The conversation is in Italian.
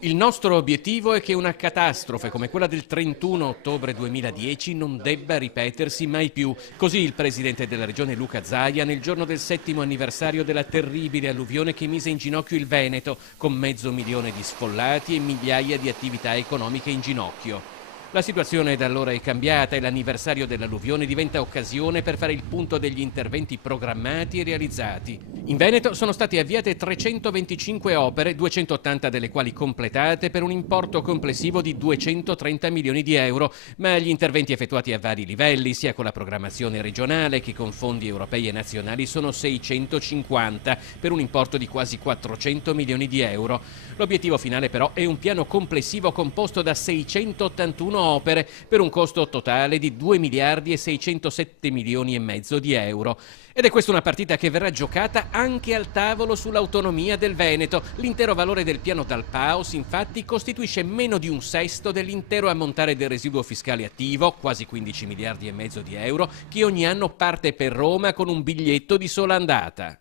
Il nostro obiettivo è che una catastrofe come quella del 31 ottobre 2010 non debba ripetersi mai più. Così il presidente della regione Luca Zaia nel giorno del 7° anniversario della terribile alluvione che mise in ginocchio il Veneto, con 500.000 di sfollati e migliaia di attività economiche in ginocchio. La situazione da allora è cambiata e l'anniversario dell'alluvione diventa occasione per fare il punto degli interventi programmati e realizzati. In Veneto sono state avviate 325 opere, 280 delle quali completate per un importo complessivo di 230 milioni di euro, ma gli interventi effettuati a vari livelli, sia con la programmazione regionale che con fondi europei e nazionali, sono 650 per un importo di quasi 400 milioni di euro. L'obiettivo finale però è un piano complessivo composto da 681 opere per un costo totale di 2 miliardi e 607 milioni e mezzo di euro. Ed è questa una partita che verrà giocata anche al tavolo sull'autonomia del Veneto. L'intero valore del piano dal Paos, infatti, costituisce meno di un sesto dell'intero ammontare del residuo fiscale attivo, quasi 15 miliardi e mezzo di euro, che ogni anno parte per Roma con un biglietto di sola andata.